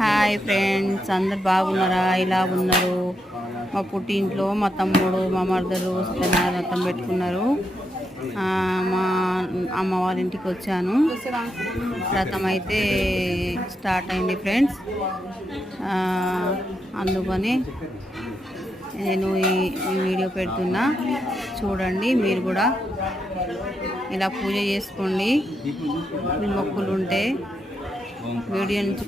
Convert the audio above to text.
Hi friends, అందరు బాగున్నారా? ఇలా ఉన్నారు. మా పుట్టింట్లో మా తమ్ముడు మా మరదలు రథం పెట్టుకున్నారు. మా అమ్మ వాళ్ళ ఇంటికి వచ్చాను. రథం అయితే స్టార్ట్ అయింది ఫ్రెండ్స్. అందుకని నేను ఈ వీడియో పెడుతున్నా, చూడండి. మీరు కూడా ఇలా పూజ చేసుకోండి, మీ మొక్కులు ఉంటే. వీడియో నుంచి